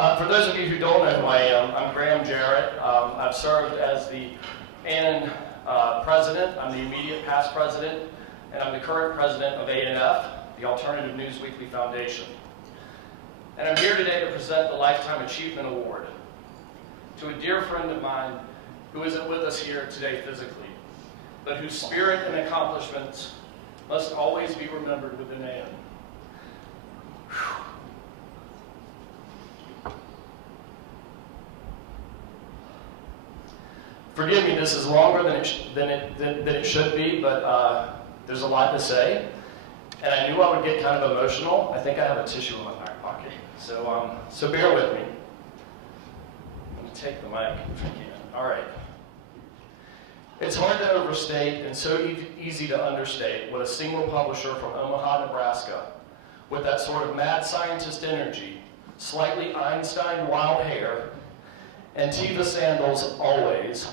For those of you who don't know who I am, I'm Jarrett. I've served as the AAN President. I'm the immediate past President, and I'm the current President of ANF, the Alternative News Weekly Foundation. And I'm here today to present the Lifetime Achievement Award to a dear friend of mine who isn't with us here today physically, but whose spirit and accomplishments must always be remembered within AAN. Forgive me, this is longer than it should be, but there's a lot to say. And I knew I would get kind of emotional. I think I have a tissue in my back pocket. So bear with me. I'm going to take the mic if I can. All right. It's hard to overstate and so easy to understate what a single publisher from Omaha, Nebraska, with that sort of mad scientist energy, slightly Einstein wild hair, and Teva sandals always,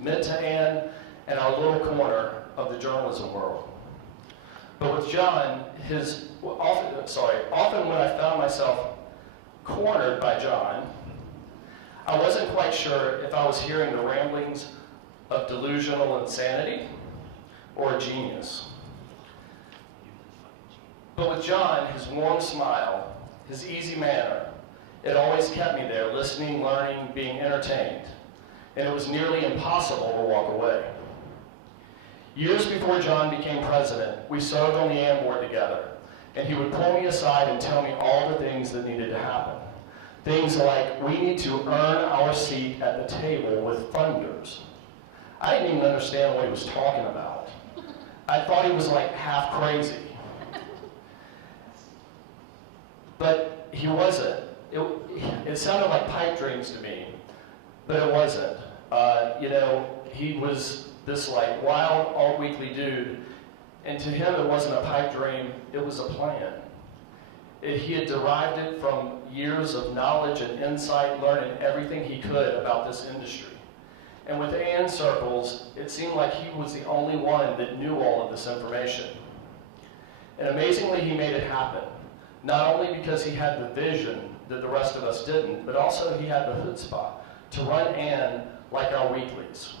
meant to AAN and our little corner of the journalism world. But with John, often when I found myself cornered by John, I wasn't quite sure if I was hearing the ramblings of delusional insanity or a genius. But with John, his warm smile, his easy manner, it always kept me there, listening, learning, being entertained. And it was nearly impossible to walk away. Years before John became president, we served on the AAN board together, and he would pull me aside and tell me all the things that needed to happen. Things like, we need to earn our seat at the table with funders. I didn't even understand what he was talking about. I thought he was like half crazy. But he wasn't. It sounded like pipe dreams to me, but it wasn't. He was this like wild alt-weekly dude, and to him it wasn't a pipe dream, it was a plan. He had derived it from years of knowledge and insight, learning everything he could about this industry. And with AAN circles, it seemed like he was the only one that knew all of this information. And amazingly, he made it happen. Not only because he had the vision that the rest of us didn't, but also he had the chutzpah to run AAN like our weeklies.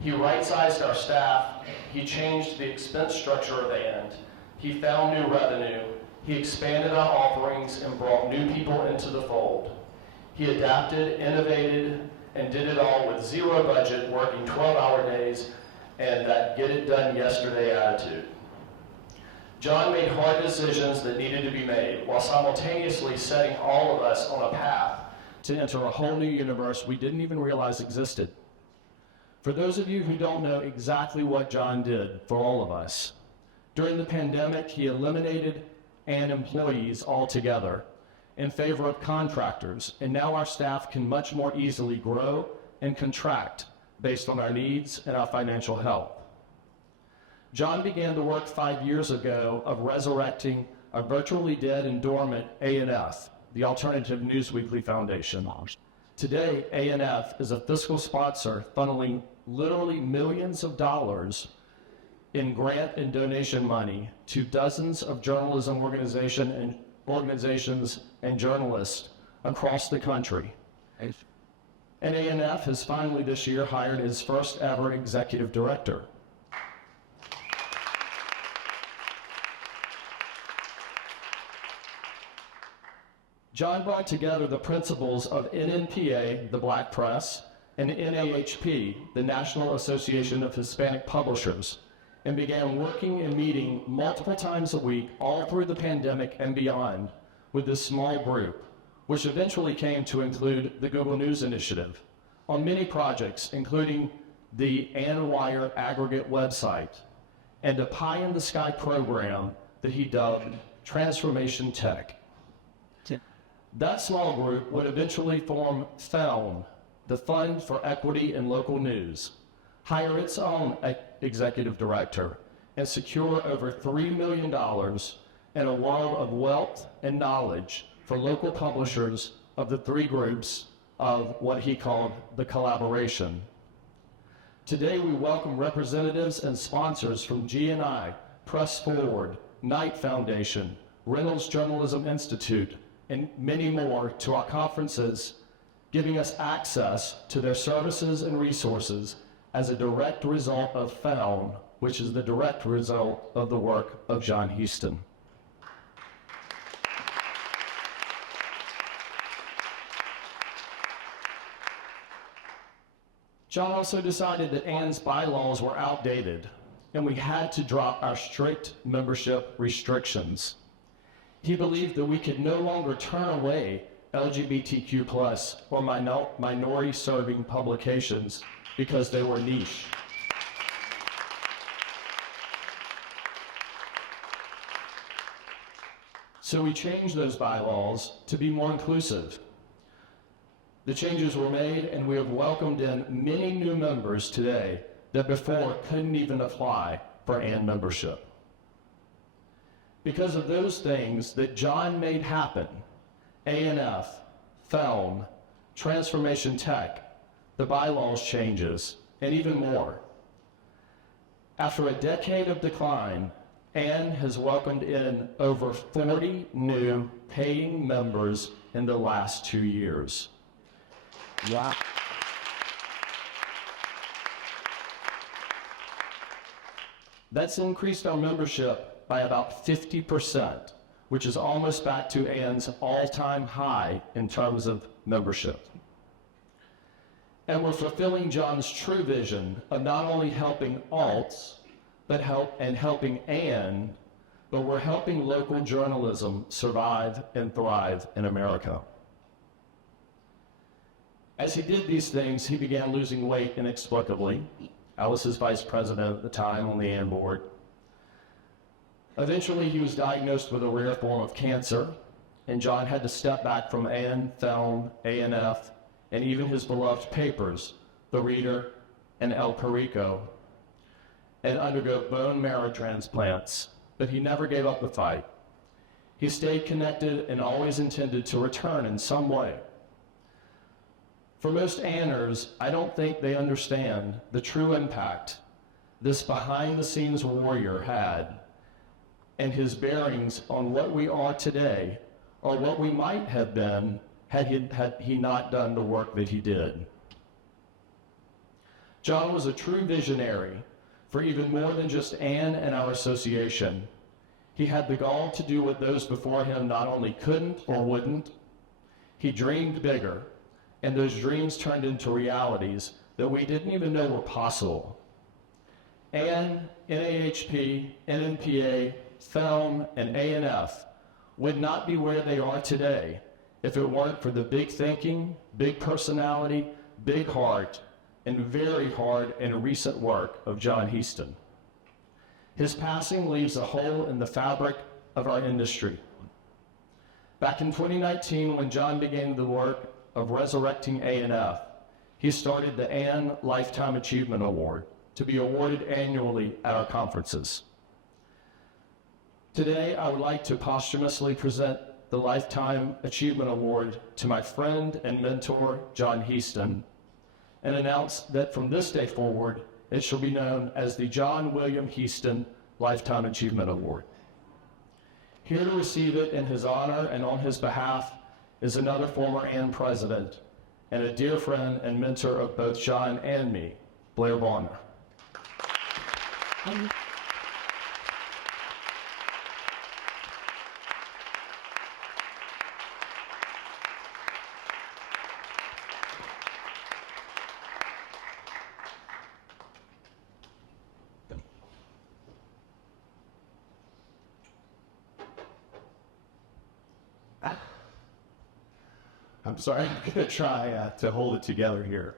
He right-sized our staff, he changed the expense structure of AAN, he found new revenue, he expanded our offerings and brought new people into the fold. He adapted, innovated, and did it all with zero budget, working 12-hour days, and that get-it-done-yesterday attitude. John made hard decisions that needed to be made, while simultaneously setting all of us on a path to enter a whole new universe we didn't even realize existed. For those of you who don't know exactly what John did for all of us, during the pandemic, he eliminated AAN employees altogether in favor of contractors, and now our staff can much more easily grow and contract based on our needs and our financial health. John began the work 5 years ago of resurrecting a virtually dead and dormant ANF, the Alternative News Weekly Foundation. Today, ANF is a fiscal sponsor funneling literally millions of dollars in grant and donation money to dozens of journalism organizations and journalists across the country. And ANF has finally this year hired its first ever executive director. John brought together the principles of NNPA, the Black Press, and NAHP, the National Association of Hispanic Publishers, and began working and meeting multiple times a week all through the pandemic and beyond with this small group, which eventually came to include the Google News Initiative, on many projects, including the AAN Wire aggregate website, and a pie-in-the-sky program that he dubbed Transformation Tech. That small group would eventually form FELM, the Fund for Equity in Local News, hire its own executive director, and secure over $3 million in a world of wealth and knowledge for local publishers of the three groups of what he called the collaboration. Today we welcome representatives and sponsors from GNI, Press Forward, Knight Foundation, Reynolds Journalism Institute, and many more to our conferences, giving us access to their services and resources as a direct result of FOUND, which is the direct result of the work of John Heaston. John also decided that AAN's bylaws were outdated, and we had to drop our strict membership restrictions. He believed that we could no longer turn away LGBTQ+ or minority-serving publications because they were niche. So we changed those bylaws to be more inclusive. The changes were made, and we have welcomed in many new members today that before couldn't even apply for AAN membership. Because of those things that John made happen, ANF, FELM, Transformation Tech, the bylaws changes, and even more. After a decade of decline, AAN has welcomed in over 40 new paying members in the last 2 years. Wow. That's increased our membership by about 50%, which is almost back to AAN's all-time high in terms of membership. And we're fulfilling John's true vision of not only helping alts, but helping AAN, but we're helping local journalism survive and thrive in America. As he did these things, he began losing weight inexplicably. I was his vice president at the time on the AAN board. Eventually, he was diagnosed with a rare form of cancer, and John had to step back from AAN, FELM, ANF, and even his beloved papers, The Reader and El Perico, and undergo bone marrow transplants, but he never gave up the fight. He stayed connected and always intended to return in some way. For most AANers, I don't think they understand the true impact this behind-the-scenes warrior had and his bearings on what we are today, or what we might have been had he not done the work that he did. John was a true visionary for even more than just AAN and our association. He had the gall to do what those before him not only couldn't or wouldn't. He dreamed bigger, and those dreams turned into realities that we didn't even know were possible. AAN, NAHP, NNPA, FELM, and ANF would not be where they are today if it weren't for the big thinking, big personality, big heart, and very hard and recent work of John Heaston. His passing leaves a hole in the fabric of our industry. Back in 2019, when John began the work of resurrecting ANF, he started the AAN Lifetime Achievement Award to be awarded annually at our conferences. Today, I would like to posthumously present the Lifetime Achievement Award to my friend and mentor, John Heaston, and announce that from this day forward, it shall be known as the John William Heaston Lifetime Achievement Award. Here to receive it in his honor and on his behalf is another former AAN president and a dear friend and mentor of both John and me, Blair Barna. I'm sorry, I'm going to try to hold it together here.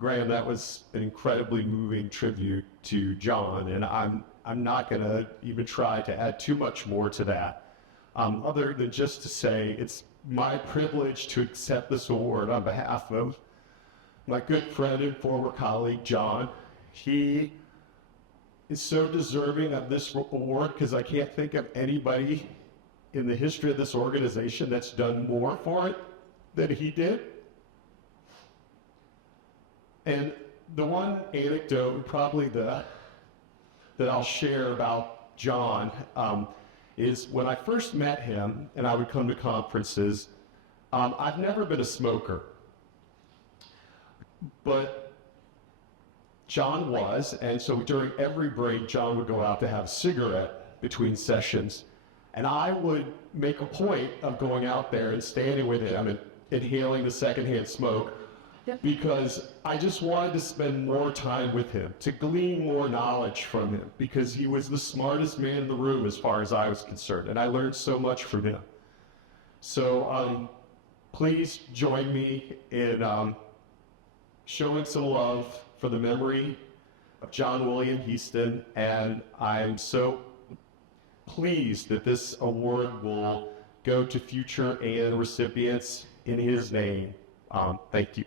Graham, that was an incredibly moving tribute to John, and I'm not going to even try to add too much more to that, other than just to say it's my privilege to accept this award on behalf of my good friend and former colleague, John. He is so deserving of this award because I can't think of anybody in the history of this organization that's done more for it than he did. And the one anecdote probably that I'll share about John, is when I first met him and I would come to conferences, I've never been a smoker, but John was, and so during every break, John would go out to have a cigarette between sessions, and I would make a point of going out there and standing with him and inhaling the secondhand smoke, because I just wanted to spend more time with him, to glean more knowledge from him, because he was the smartest man in the room as far as I was concerned, and I learned so much from him. So please join me in showing some love for the memory of John William Heaston, and I'm so pleased that this award will go to future AAN recipients in his name. Thank you.